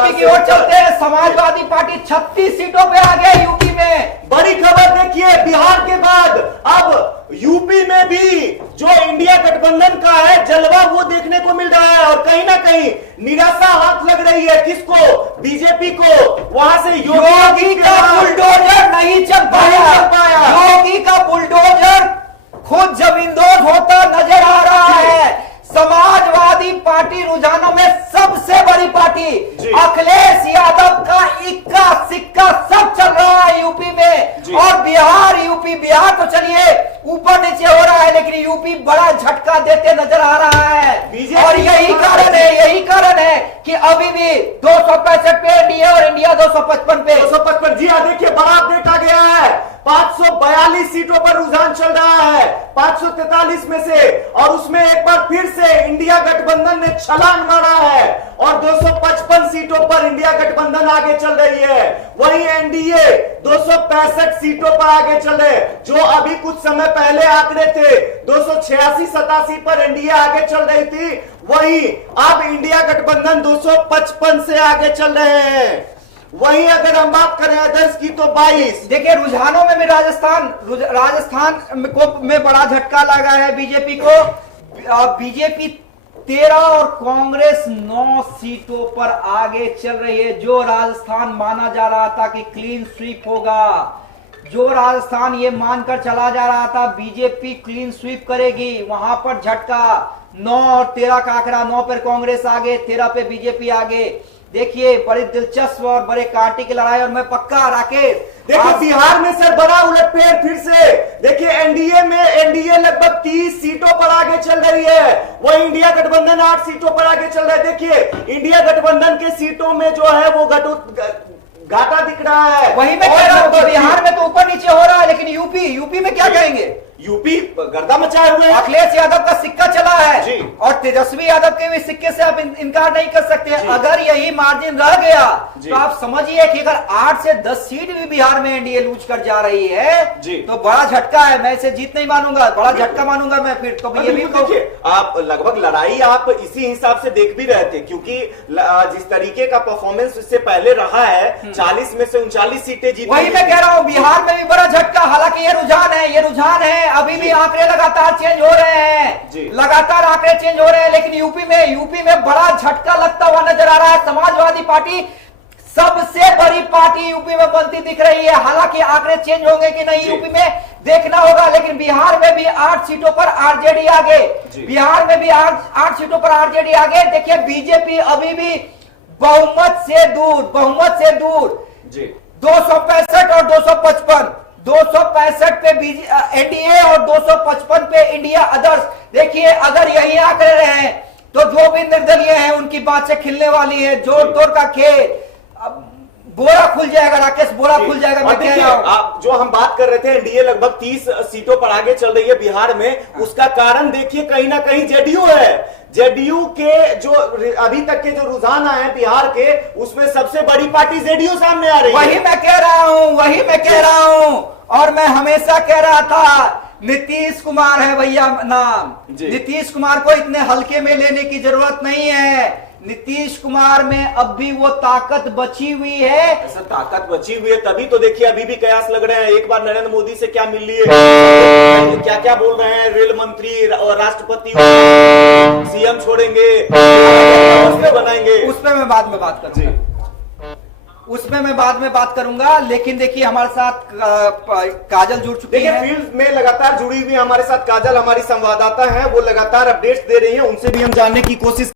UP की ओर चलते हैं। समाजवादी पार्टी 36 सीटों पे आ गए यूपी में। बड़ी खबर देखिए, बिहार के बाद अब यूपी में भी जो इंडिया गठबंधन का है जलवा वो देखने को मिल रहा है। और कहीं ना कहीं निराशा हाथ लग रही है किसको? बीजेपी को। वहां से योगी का बुलडोजर नहीं चल पाया। योगी का बुलडोजर खुद जमींदोज होता नजर आ रहा है। समाजवादी पार्टी रुझानों में सबसे बड़ी पार्टी, अखिलेश यादव का इक्का सिक्का सब चल रहा है यूपी में। और बिहार तो चलिए ऊपर नीचे हो रहा है, लेकिन यूपी बड़ा झटका देते नजर आ रहा है। और यही कारण है कि अभी भी 265 पे एनडीए और इंडिया 255 पे। 255 जी हाँ, देखिए बड़ा अपडेट आ गया है। 542 सीटों पर रुझान चल रहा है 543 में से, और उसमें एक बार फिर से इंडिया गठबंधन ने छलांग मारा है और 255 सीटों पर इंडिया गठबंधन आगे चल रही है। वहीं एनडीए 265 सीटों पर आगे चल रहे, जो अभी कुछ समय पहले आंकड़े थे 286-87 पर एनडीए आगे चल रही थी, वहीं अब इंडिया गठबंधन 255 से आगे चल रहे हैं। वहीं अगर हम बात करें अदर्स की तो 22। देखिए रुझानों में भी राजस्थान में बड़ा झटका लगा है बीजेपी को। बीजेपी 13 और कांग्रेस 9 सीटों पर आगे चल रही है। जो राजस्थान माना जा रहा था कि क्लीन स्वीप होगा, जो राजस्थान ये मानकर चला जा रहा था बीजेपी क्लीन स्वीप करेगी, वहां पर झटका 9 और 13 का आंकड़ा। 9 पर कांग्रेस आगे, 13 पे बीजेपी आगे। देखिए बड़ी दिलचस्प और बड़े कांटे की लड़ाई। और मैं पक्का राकेश, देखिए बिहार में सर बड़ा उलटफेर फिर से। देखिए एनडीए लगभग 30 सीटों पर आगे चल रही है, वही इंडिया गठबंधन 8 सीटों पर आगे चल रहा है। देखिए इंडिया गठबंधन के सीटों में जो है वो घाटा दिख रहा है। वही मैं कह रहा हूं कि बिहार में तो ऊपर नीचे हो रहा है, लेकिन यूपी में क्या कहेंगे? यूपी गर्दा मचाए हुए हैं। अखिलेश यादव का सिक्का चला है और तेजस्वी यादव के भी सिक्के से आप इनकार नहीं कर सकते। अगर यही मार्जिन रह गया तो आप समझिए कि अगर 8 से 10 सीट भी बिहार में एनडीए लूज कर जा रही है तो बड़ा झटका है। मैं इसे जीत नहीं मानूंगा, बड़ा झटका मानूंगा मैं फिर। तो ये भी देखिए आप लगभग लड़ाई आप इसी हिसाब से देख भी रहे थे, क्योंकि जिस तरीके का परफॉर्मेंस इससे पहले रहा है 40 में से 39 सीटें जीती। वही मैं कह रहा हूं, बिहार में भी बड़ा झटका। हालांकि ये रुझान है, अभी भी आंकड़े लगातार चेंज हो रहे हैं, लगातार आंकड़े चेंज हो रहे हैं, लेकिन यूपी में बड़ा झटका लगता हुआ नजर आ रहा है। समाजवादी पार्टी सबसे बड़ी पार्टी यूपी में बनती दिख रही है। हालांकि आंकड़े चेंज होंगे कि नहीं यूपी में देखना होगा, लेकिन बिहार में भी 8 सीटों पर आरजेडी आगे। बिहार में भी 8 सीटों पर आरजेडी आगे। देखिए बीजेपी अभी भी बहुमत से दूर 265 और 265 पे एनडीए और 255 पे इंडिया अदर्स। देखिए अगर यही आंकड़े रहे तो जो भी निर्दलीय हैं उनकी बात से खिलने वाली है। जोड़ तोड़ का खेल, बोरा खुल जाएगा राकेश, बोरा खुल जाएगा। मैं कह रहा हूं आप जो हम बात कर रहे थे एनडीए लगभग 30 सीटों पर आगे चल रही है बिहार में, उसका कारण देखिए कहीं ना कहीं जेडीयू है। जेडीयू के जो अभी तक के जो रुझान आए हैं बिहार के, उसमें सबसे बड़ी पार्टी जेडीयू सामने आ रही है। वही मैं कह रहा हूं और मैं हमेशा कह रहा था नीतीश कुमार है भैया नाम। नीतीश कुमार को इतने हल्के में लेने की जरूरत नहीं है। नीतीश कुमार में अब भी वो ताकत बची हुई है। ऐसा ताकत बची हुई है तभी तो देखिए अभी भी कयास लग रहे हैं। एक बार नरेंद्र मोदी से क्या मिल लिए, क्या बोल रहे हैं, रेल मंत्री और राष्ट्रपति सीएम छोड़ेंगे, बनाएंगे। उस पर मैं बाद में बात करूंगा। लेकिन देखिए हमारे साथ काजल जुड़ चुकी है। फील्ड में लगातार जुड़ी हुई हमारे साथ काजल हमारी संवाददाता है, वो लगातार अपडेट्स दे रही है, उनसे भी हम जानने की कोशिश